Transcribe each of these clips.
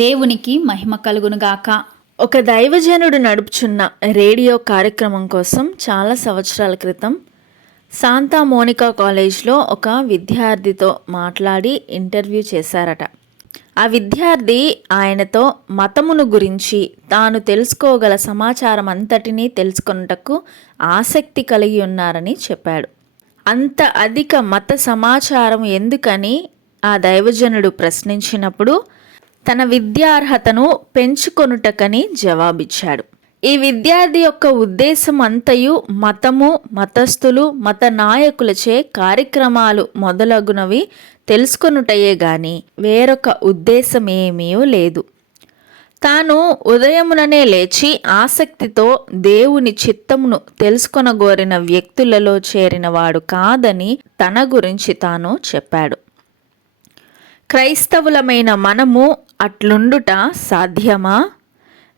దేవునికి మహిమ కలుగునుగాక. ఒక దైవజనుడు నడుపుచున్న రేడియో కార్యక్రమం కోసం చాలా సంవత్సరాల క్రితం శాంతా మోనికా కాలేజ్లో ఒక విద్యార్థితో మాట్లాడి ఇంటర్వ్యూ చేశారట. ఆ విద్యార్థి ఆయనతో మతమును గురించి తాను తెలుసుకోగల సమాచారం అంతటినీ తెలుసుకొనుటకు ఆసక్తి కలిగి ఉన్నారని చెప్పాడు. అంత అధిక మత సమాచారం ఎందుకని ఆ దైవజనుడు ప్రశ్నించినప్పుడు తన విద్యార్హతను పెంచుకొనుటకని జవాబిచ్చాడు. ఈ విద్యార్థి యొక్క ఉద్దేశం అంతయు మతము, మతస్థులు, మత నాయకులచే కార్యక్రమాలు మొదలగునవి తెలుసుకొనుటయే గాని వేరొక ఉద్దేశమేమీ లేదు. తాను ఉదయముననే లేచి ఆసక్తితో దేవుని చిత్తమును తెలుసుకొనగోరిన వ్యక్తులలో చేరినవాడు కాదని తన గురించి తాను చెప్పాడు. క్రైస్తవులమైన మనము అట్లుండుట సాధ్యమా?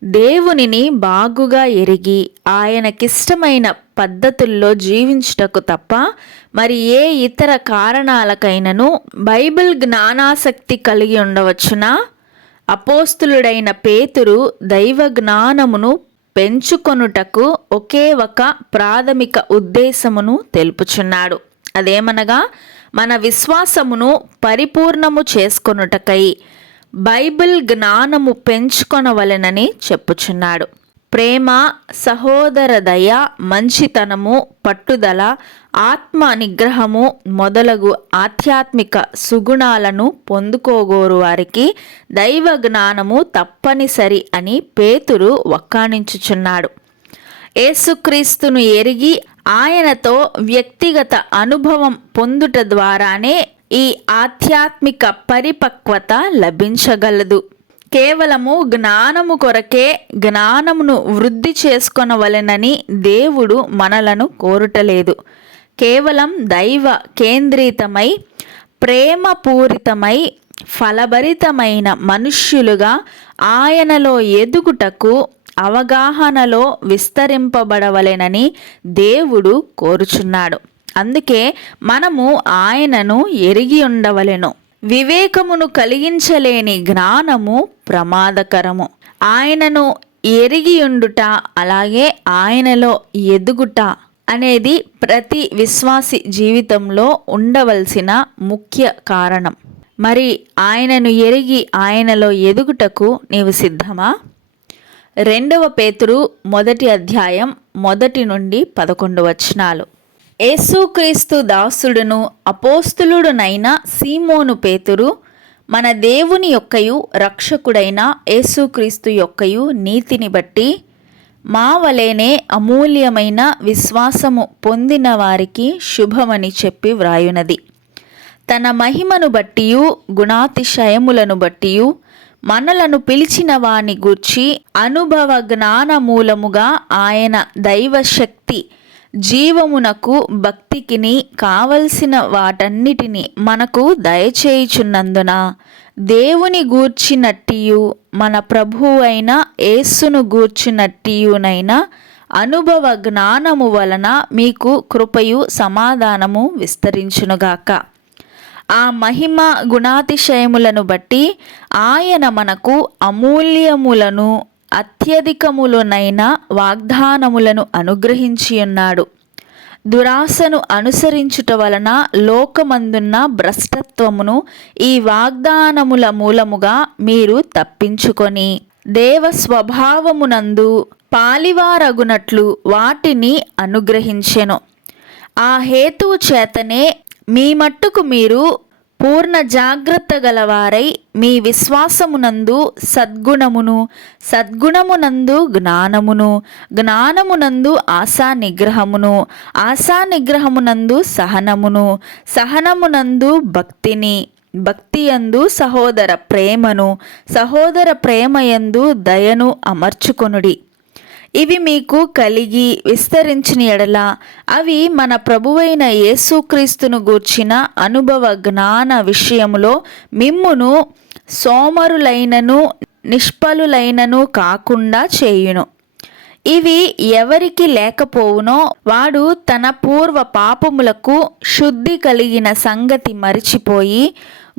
దేవునిని బాగుగా ఎరిగి ఆయనకిష్టమైన పద్ధతుల్లో జీవించుటకు తప్ప మరి ఏ ఇతర కారణాలకైనను బైబిల్ జ్ఞానాసక్తి కలిగి ఉండవచ్చునా? అపోస్తులుడైన పేతురు దైవ జ్ఞానమును పెంచుకొనుటకు ఒకే ఒక ప్రాథమిక ఉద్దేశమును తెలుపుచున్నాడు. అదేమనగా మన విశ్వాసమును పరిపూర్ణము చేసుకొనుటకై బైబిల్ జ్ఞానము పెంచుకొనవలెనని చెప్పుచున్నాడు. ప్రేమ, సహోదర దయ, మంచితనము, పట్టుదల, ఆత్మ నిగ్రహము మొదలగు ఆధ్యాత్మిక సుగుణాలను పొందుకోగోరు వారికి దైవ జ్ఞానము తప్పనిసరి అని పేతురు వక్కాణించుచున్నాడు. యేసుక్రీస్తును ఎరిగి ఆయనతో వ్యక్తిగత అనుభవం పొందుట ద్వారానే ఈ ఆధ్యాత్మిక పరిపక్వత లభించగలదు. కేవలము జ్ఞానము కొరకే జ్ఞానమును వృద్ధి చేసుకొనవలెనని దేవుడు మనలను కోరుటలేదు. కేవలం దైవ కేంద్రితమై, ప్రేమపూరితమై, ఫలభరితమైన మనుష్యులుగా ఆయనలో ఎదుగుటకు, అవగాహనలో విస్తరింపబడవలెనని దేవుడు కోరుచున్నాడు. అందుకే మనము ఆయనను ఎరిగి ఉండవలెను. వివేకమును కలిగించలేని జ్ఞానము ప్రమాదకరము. ఆయనను ఎరిగియుండుట, అలాగే ఆయనలో ఎదుగుట అనేది ప్రతి విశ్వాసి జీవితంలో ఉండవలసిన ముఖ్య కారణం. మరి ఆయనను ఎరిగి ఆయనలో ఎదుగుటకు నీవు సిద్ధమా? 2 పేతురు 1 అధ్యాయం 1 నుండి 11 వచనాలు. యేసుక్రీస్తు దాసుడును అపోస్తులుడునైన సీమోను పేతురు, మన దేవుని యొక్కయు రక్షకుడైన యేసుక్రీస్తు యొక్కయు నీతిని బట్టి మా వలెనే అమూల్యమైన విశ్వాసము పొందిన వారికి శుభమని చెప్పి వ్రాయునది. తన మహిమను బట్టియు గుణాతిశయములను బట్టియు మనలను పిలిచిన వాని గూర్చి అనుభవ జ్ఞాన మూలముగా ఆయన దైవశక్తి జీవమునకు భక్తికిని కావలసిన వాటన్నిటిని మనకు దయచేయుచున్నందున దేవుని గూర్చినట్టియు మన ప్రభువు అయిన యేసును గూర్చినట్టియునైనా అనుభవ జ్ఞానము వలన మీకు కృపయు సమాధానము విస్తరించునుగాక. ఆ మహిమ గుణాతిశయములను బట్టి ఆయన మనకు అమూల్యములను అత్యధికములనైన వాగ్దానములను అనుగ్రహించి ఉన్నాడు. దురాశను అనుసరించుట వలన లోకమందున్న భ్రష్టత్వమును ఈ వాగ్దానముల మూలముగా మీరు తప్పించుకొని దేవ స్వభావమునందు పాలివారగునట్లు వాటిని అనుగ్రహించెను. ఆ హేతువు చేతనే మీ మట్టుకు మీరు పూర్ణ జాగ్రత్త గలవారై మీ విశ్వాసమునందు సద్గుణమును, సద్గుణమునందు జ్ఞానమును, జ్ఞానమునందు ఆశా నిగ్రహమును, ఆశా నిగ్రహమునందు సహనమును, సహనమునందు భక్తిని, భక్తియందు సహోదర ప్రేమను, సహోదర ప్రేమయందు దయను అమర్చుకొనుడి. ఇవి మీకు కలిగి విస్తరించిన ఎడల అవి మన ప్రభువైన యేసుక్రీస్తును గూర్చిన అనుభవ జ్ఞాన విషయములో మిమ్మును సోమరులైనను నిష్ఫలులైనను కాకుండా చేయును. ఇవి ఎవరికి లేకపోవునో వాడు తన పూర్వ పాపములకు శుద్ధి కలిగిన సంగతి మరిచిపోయి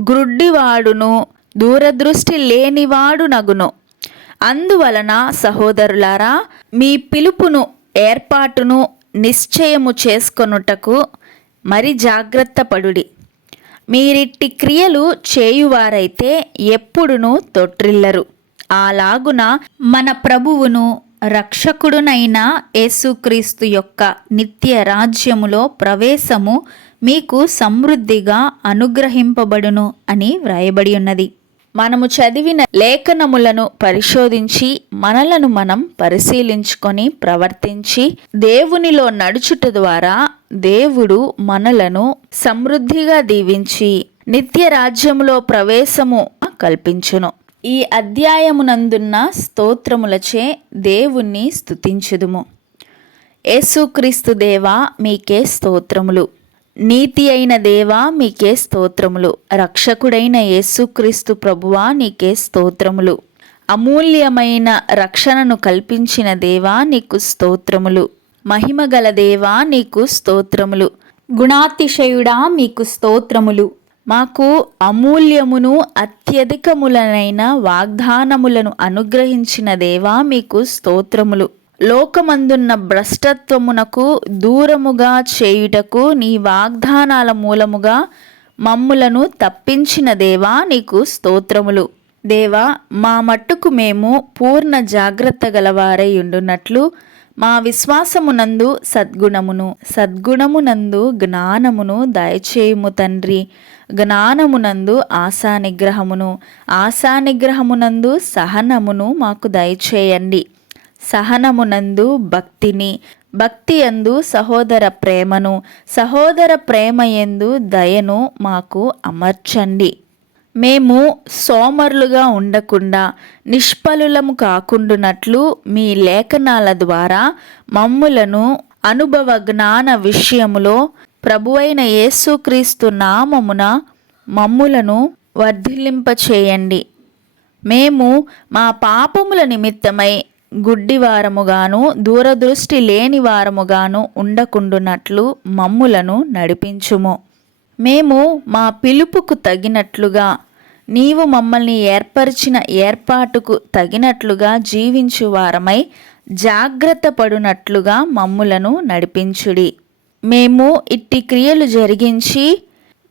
గ్రుడ్డివాడును దూరదృష్టి లేనివాడు నగును. అందువలన సహోదరులారా, మీ పిలుపును ఏర్పాటును నిశ్చయము చేసుకొనుటకు మరి జాగ్రత్త పడుడి. మీరిట్టి క్రియలు చేయువారైతే ఎప్పుడునూ తొట్రిల్లరు. అలాగున మన ప్రభువును రక్షకుడునైన యేసుక్రీస్తు యొక్క నిత్య రాజ్యములో ప్రవేశము మీకు సమృద్ధిగా అనుగ్రహింపబడును అని వ్రాయబడి ఉన్నది. మనము చదివిన లేఖనములను పరిశోధించి మనలను మనం పరిశీలించుకొని ప్రవర్తించి దేవునిలో నడుచుట ద్వారా దేవుడు మనలను సమృద్ధిగా దీవించి నిత్య రాజ్యములో ప్రవేశము కల్పించును. ఈ అధ్యాయమునందున్న స్తోత్రములచే దేవుణ్ణి స్తుతించుదుము. యేసుక్రీస్తు దేవా మీకే స్తోత్రములు. నీతి అయిన దేవా మీకే స్తోత్రములు. రక్షకుడైన యేసుక్రీస్తు ప్రభువా నీకే స్తోత్రములు. అమూల్యమైన రక్షణను కల్పించిన దేవా నీకు స్తోత్రములు. మహిమగల దేవా నీకు స్తోత్రములు. గుణాతిశయుడా మీకు స్తోత్రములు. మాకు అమూల్యమును అత్యధికములనైన వాగ్దానములను అనుగ్రహించిన దేవా మీకు స్తోత్రములు. లోకమందున్న భ్రష్టత్వమునకు దూరముగా చేయుటకు నీ వాగ్దానాల మూలముగా మమ్ములను తప్పించిన దేవా నీకు స్తోత్రములు. దేవా, మా మట్టుకు మేము పూర్ణ జాగ్రత్త గలవారై ఉండునట్లు మా విశ్వాసమునందు సద్గుణమునందు జ్ఞానమును దయచేయుము తండ్రి. జ్ఞానమునందు ఆశానిగ్రహమునందు సహనమును మాకు దయచేయండి. సహనమునందు భక్తి యందు సహోదర ప్రేమయందు దయను మాకు అమర్చండి. మేము సోమరులుగా ఉండకుండా నిష్ఫలులము కాకుండునట్లు మీ లేఖనాల ద్వారా మమ్ములను అనుభవ జ్ఞాన విషయములో ప్రభువైన యేసుక్రీస్తు నామమున మమ్ములను వర్ధిల్లింపచేయండి. మేము మా పాపముల నిమిత్తమై గుడ్డివారముగాను దూరదృష్టి లేని వారముగాను ఉండకుండునట్లు మమ్ములను నడిపించుము. మేము మా పిలుపుకు తగినట్లుగా నీవు మమ్మల్ని ఏర్పరిచిన ఏర్పాటుకు తగినట్లుగా జీవించు వారమై జాగ్రత్త పడునట్లుగా మమ్ములను నడిపించుడి. మేము ఇట్టి క్రియలు జరిగించి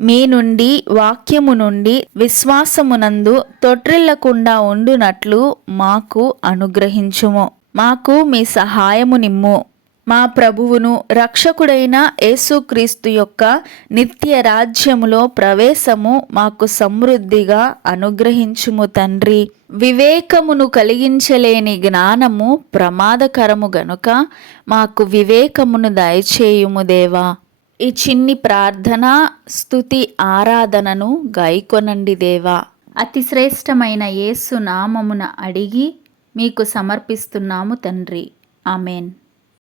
మీ నుండి వాక్యము నుండి విశ్వాసమునందు తొట్రిల్లకుండా ఉండునట్లు మాకు అనుగ్రహించుము. మాకు మీ సహాయము నిమ్ము. మా ప్రభువును రక్షకుడైన యేసుక్రీస్తు యొక్క నిత్య రాజ్యములో ప్రవేశము మాకు సమృద్ధిగా అనుగ్రహించుము తండ్రి. వివేకమును కలిగించలేని జ్ఞానము ప్రమాదకరము గనుక మాకు వివేకమును దయచేయుము దేవా. ఈ చిన్ని ప్రార్థన స్తుతి ఆరాధనను గైకొనండి దేవా. అతి శ్రేష్టమైన యేసు నామమున అడిగి మీకు సమర్పిస్తున్నాము తండ్రి. ఆమెన్.